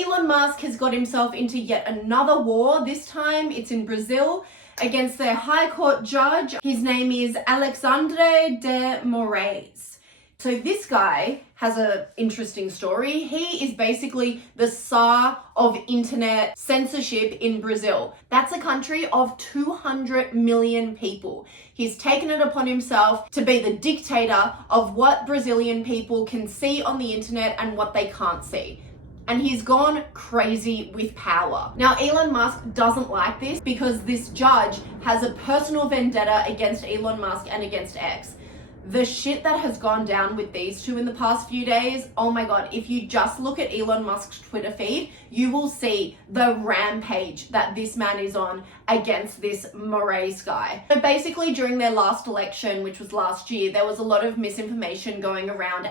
Elon Musk has got himself into yet another war. This time it's in Brazil against their High Court judge. His name is Alexandre de Moraes. So this guy has an interesting story. He is basically the Tsar of internet censorship in Brazil. That's a country of 200 million people. He's taken it upon himself to be the dictator of what Brazilian people can see on the internet and what they can't see. And he's gone crazy with power. Now, Elon Musk doesn't like this because this judge has a personal vendetta against Elon Musk and against X. The shit that has gone down with these two in the past few days, oh my God, if you just look at Elon Musk's Twitter feed, you will see the rampage that this man is on against this Moraes guy. So basically during their last election, which was last year, there was a lot of misinformation going around,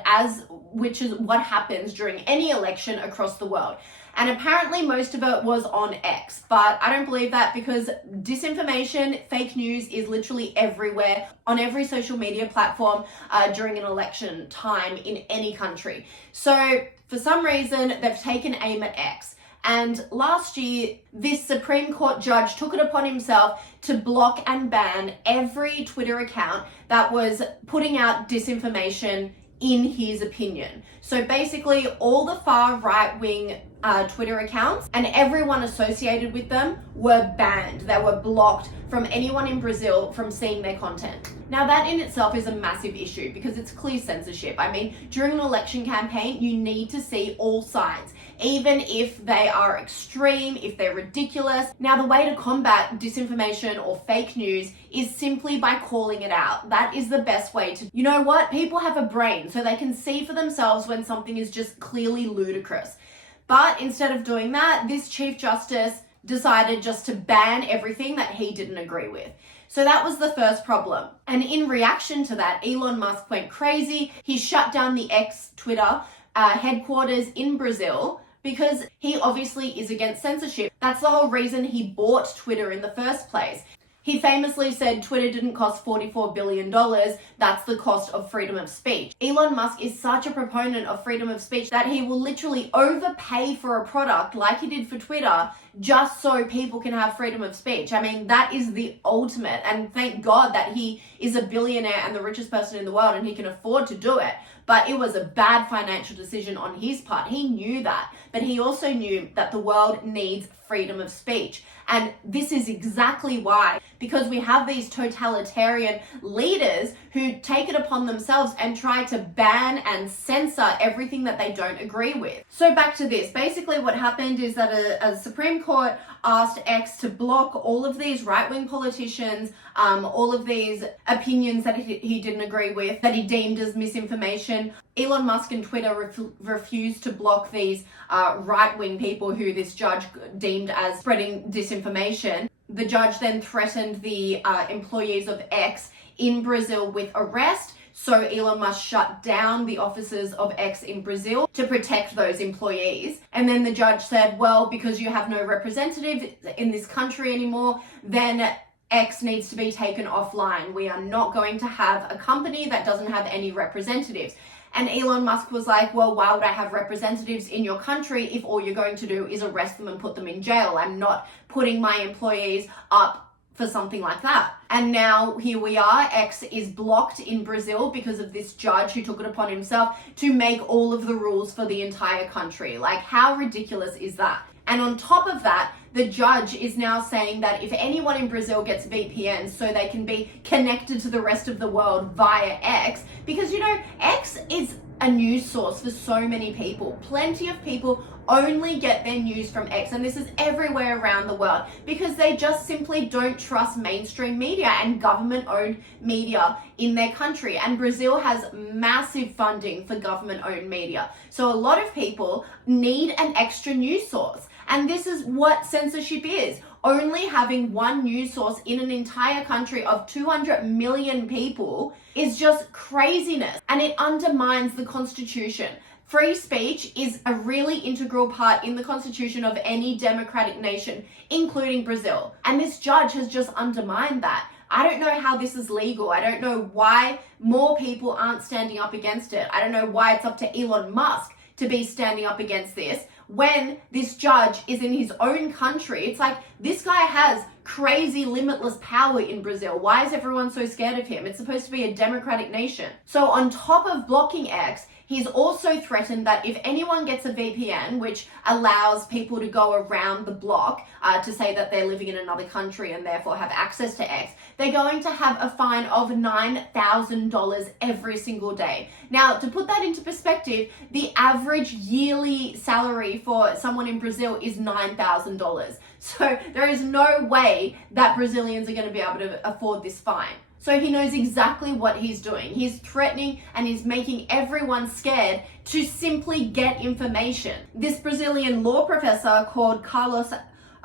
which is what happens during any election across the world. And apparently most of it was on X, but I don't believe that because disinformation, fake news is literally everywhere on every social media platform during an election time in any country. So for some reason, they've taken aim at X. And last year, this Supreme Court judge took it upon himself to block and ban every Twitter account that was putting out disinformation in his opinion. So basically all the far right-wing Twitter accounts and everyone associated with them were banned. They were blocked from anyone in Brazil from seeing their content. Now that in itself is a massive issue because it's clear censorship. I mean, during an election campaign, you need to see all sides, even if they are extreme, if they're ridiculous. Now, the way to combat disinformation or fake news is simply by calling it out. That is the best way to, you know what? People have a brain, so they can see for themselves when something is just clearly ludicrous. But instead of doing that, this Chief Justice decided just to ban everything that he didn't agree with. So that was the first problem. And in reaction to that, Elon Musk went crazy. He shut down the X Twitter headquarters in Brazil because he obviously is against censorship. That's the whole reason he bought Twitter in the first place. He famously said Twitter didn't cost $44 billion. That's the cost of freedom of speech. Elon Musk is such a proponent of freedom of speech that he will literally overpay for a product like he did for Twitter just so people can have freedom of speech. I mean, that is the ultimate. And thank God that he is a billionaire and the richest person in the world and he can afford to do it. But it was a bad financial decision on his part. He knew that. But he also knew that the world needs freedom of speech. And this is exactly why, because we have these totalitarian leaders who take it upon themselves and try to ban and censor everything that they don't agree with. So back to this. Basically what happened is that a Supreme Court asked X to block all of these right-wing politicians, all of these opinions that he didn't agree with, that he deemed as misinformation. Elon Musk and Twitter refused to block these right-wing people who this judge deemed as spreading disinformation. The judge then threatened the employees of X in Brazil with arrest. So Elon Musk shut down the offices of X in Brazil to protect those employees. And then the judge said, well, because you have no representative in this country anymore, then X needs to be taken offline. We are not going to have a company that doesn't have any representatives. And Elon Musk was like, well, why would I have representatives in your country if all you're going to do is arrest them and put them in jail? I'm not putting my employees up for something like that. And now here we are, X is blocked in Brazil because of this judge who took it upon himself to make all of the rules for the entire country. Like, how ridiculous is that? And on top of that, the judge is now saying that if anyone in Brazil gets VPNs so they can be connected to the rest of the world via X, because, you know, X is a news source for so many people. Plenty of people only get their news from X, and this is everywhere around the world because they just simply don't trust mainstream media and government-owned media in their country. And Brazil has massive funding for government-owned media. So a lot of people need an extra news source. And this is what censorship is. Only having one news source in an entire country of 200 million people is just craziness. And it undermines the Constitution. Free speech is a really integral part in the constitution of any democratic nation, including Brazil. And this judge has just undermined that. I don't know how this is legal. I don't know why more people aren't standing up against it. I don't know why it's up to Elon Musk to be standing up against this when this judge is in his own country. It's like, this guy has crazy limitless power in Brazil. Why is everyone so scared of him? It's supposed to be a democratic nation. So on top of blocking X, he's also threatened that if anyone gets a VPN, which allows people to go around the block to say that they're living in another country and therefore have access to X, they're going to have a fine of $9,000 every single day. Now, to put that into perspective, the average yearly salary for someone in Brazil is $9,000. So there is no way that Brazilians are going to be able to afford this fine. So he knows exactly what he's doing. He's threatening and he's making everyone scared to simply get information. This Brazilian law professor called Carlos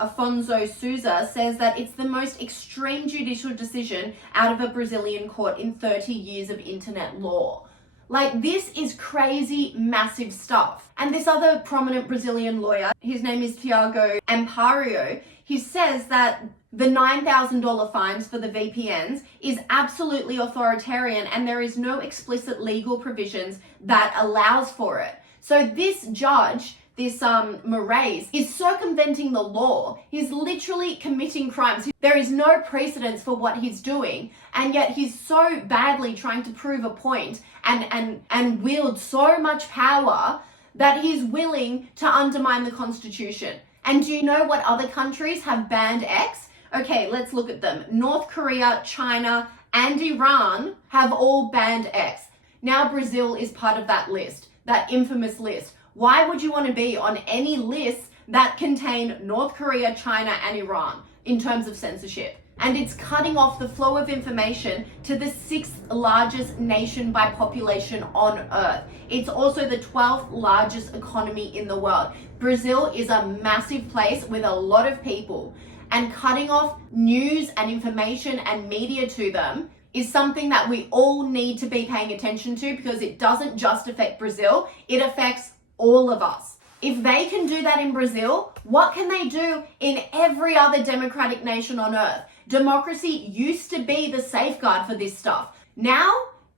Afonso Souza says that it's the most extreme judicial decision out of a Brazilian court in 30 years of internet law. Like, this is crazy, massive stuff. And this other prominent Brazilian lawyer, his name is Tiago Amparo, he says that the $9,000 fines for the VPNs is absolutely authoritarian and there is no explicit legal provisions that allows for it. So this judge, this Moraes, is circumventing the law. He's literally committing crimes. There is no precedence for what he's doing, and yet he's so badly trying to prove a point and wield so much power that he's willing to undermine the Constitution. And do you know what other countries have banned X? Okay, let's look at them. North Korea, China, and Iran have all banned X. Now Brazil is part of that list, that infamous list. Why would you want to be on any lists that contain North Korea, China, and Iran in terms of censorship? And it's cutting off the flow of information to the 6th largest nation by population on Earth. It's also the 12th largest economy in the world. Brazil is a massive place with a lot of people, and cutting off news and information and media to them is something that we all need to be paying attention to, because it doesn't just affect Brazil, it affects all of us. If they can do that in Brazil, what can they do in every other democratic nation on earth? Democracy used to be the safeguard for this stuff. Now,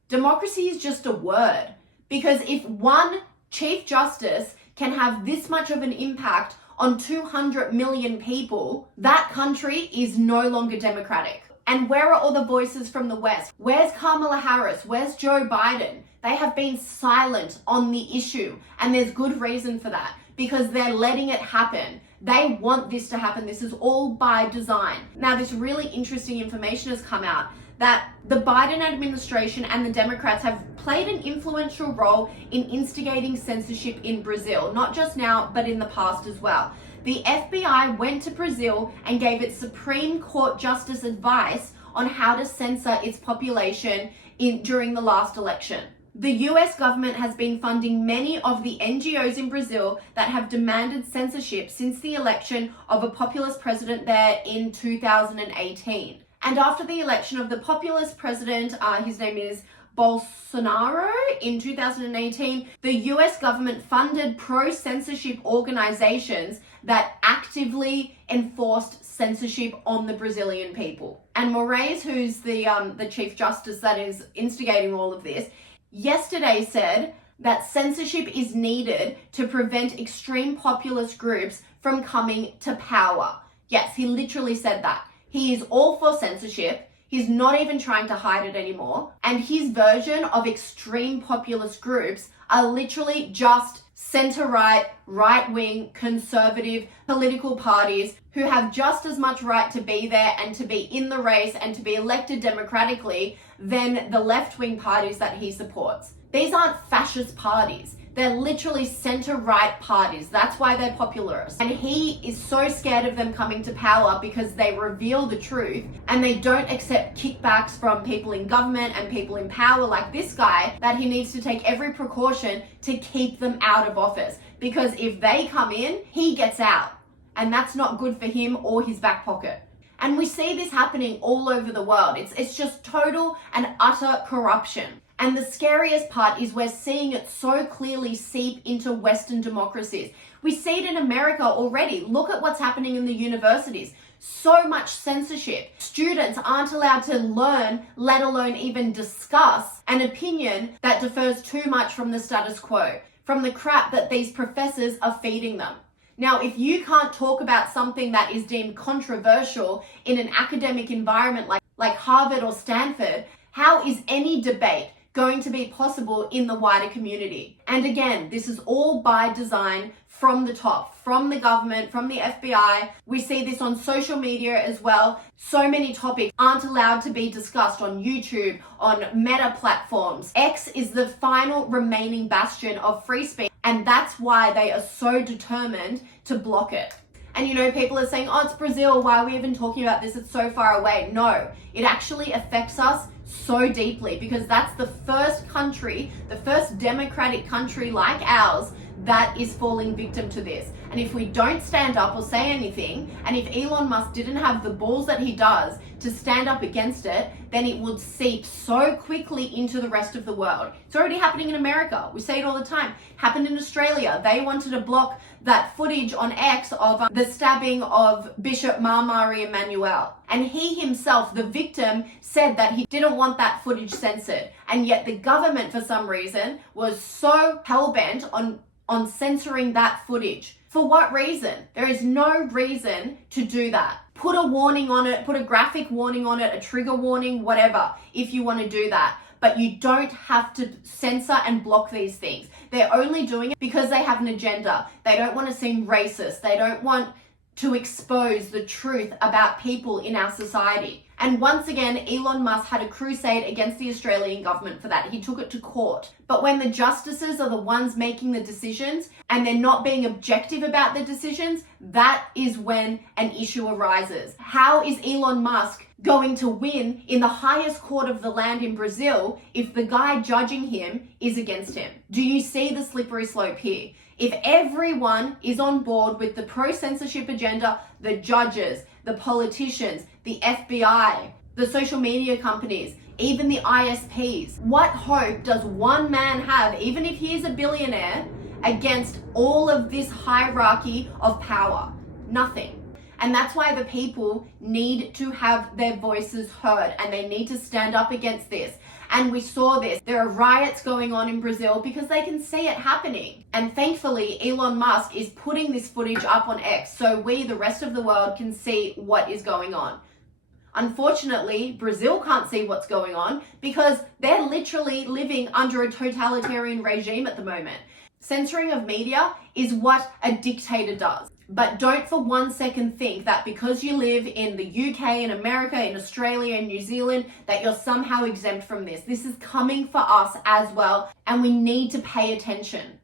democracy is just a word. Because if one Chief Justice can have this much of an impact on 200 million people, that country is no longer democratic. And where are all the voices from the West? Where's Kamala Harris? Where's Joe Biden? They have been silent on the issue, and there's good reason for that, because they're letting it happen. They want this to happen. This is all by design. Now, this really interesting information has come out that the Biden administration and the Democrats have played an influential role in instigating censorship in Brazil, not just now, but in the past as well. The FBI went to Brazil and gave its Supreme Court justice advice on how to censor its population during the last election. The US government has been funding many of the NGOs in Brazil that have demanded censorship since the election of a populist president there in 2018. And after the election of the populist president, his name is Bolsonaro, in 2018, the US government funded pro-censorship organizations that actively enforced censorship on the Brazilian people. And Moraes, who's the Chief Justice that is instigating all of this, yesterday said that censorship is needed to prevent extreme populist groups from coming to power. Yes, he literally said that. He is all for censorship. He's not even trying to hide it anymore. And his version of extreme populist groups are literally just center-right, right-wing, conservative political parties who have just as much right to be there and to be in the race and to be elected democratically than the left-wing parties that he supports. These aren't fascist parties. They're literally center-right parties. That's why they're populist. And he is so scared of them coming to power because they reveal the truth and they don't accept kickbacks from people in government and people in power like this guy, that he needs to take every precaution to keep them out of office. Because if they come in, he gets out. And that's not good for him or his back pocket. And we see this happening all over the world. It's just total and utter corruption. And the scariest part is we're seeing it so clearly seep into Western democracies. We see it in America already. Look at what's happening in the universities. So much censorship. Students aren't allowed to learn, let alone even discuss, an opinion that differs too much from the status quo. from the crap that these professors are feeding them. Now, if you can't talk about something that is deemed controversial in an academic environment like Harvard or Stanford, how is any debate going to be possible in the wider community? And again, this is all by design from the top, from the government, from the FBI. We see this on social media as well. So many topics aren't allowed to be discussed on YouTube, on Meta platforms. X is the final remaining bastion of free speech, and that's why they are so determined to block it. And you know, people are saying, oh, it's Brazil, why are we even talking about this? It's so far away. No, it actually affects us so deeply, because that's the first country, the first democratic country like ours that is falling victim to this. And if we don't stand up or say anything, and if Elon Musk didn't have the balls that he does to stand up against it, then it would seep so quickly into the rest of the world. It's already happening in America. We say it all the time. Happened in Australia. They wanted to block that footage on X of the stabbing of Bishop Marmari Emmanuel. And he himself, the victim, said that he didn't want that footage censored. And yet the government, for some reason, was so hell-bent on censoring that footage. For what reason? There is no reason to do that. Put a warning on it, put a graphic warning on it, a trigger warning, whatever, if you want to do that. But you don't have to censor and block these things. They're only doing it because they have an agenda. They don't want to seem racist. They don't want to expose the truth about people in our society. And once again, Elon Musk had a crusade against the Australian government for that. He took it to court. But when the justices are the ones making the decisions and they're not being objective about the decisions, that is when an issue arises. How is Elon Musk going to win in the highest court of the land in Brazil if the guy judging him is against him? Do you see the slippery slope here? If everyone is on board with the pro-censorship agenda, the judges, the politicians, the FBI, the social media companies, even the ISPs, what hope does one man have, even if he is a billionaire, against all of this hierarchy of power? Nothing. And that's why the people need to have their voices heard, and they need to stand up against this. And we saw this. There are riots going on in Brazil because they can see it happening. And thankfully, Elon Musk is putting this footage up on X so we, the rest of the world, can see what is going on. Unfortunately, Brazil can't see what's going on because they're literally living under a totalitarian regime at the moment. Censoring of media is what a dictator does. But don't for 1 second think that because you live in the UK, in America, in Australia, in New Zealand, that you're somehow exempt from this. This is coming for us as well, and we need to pay attention.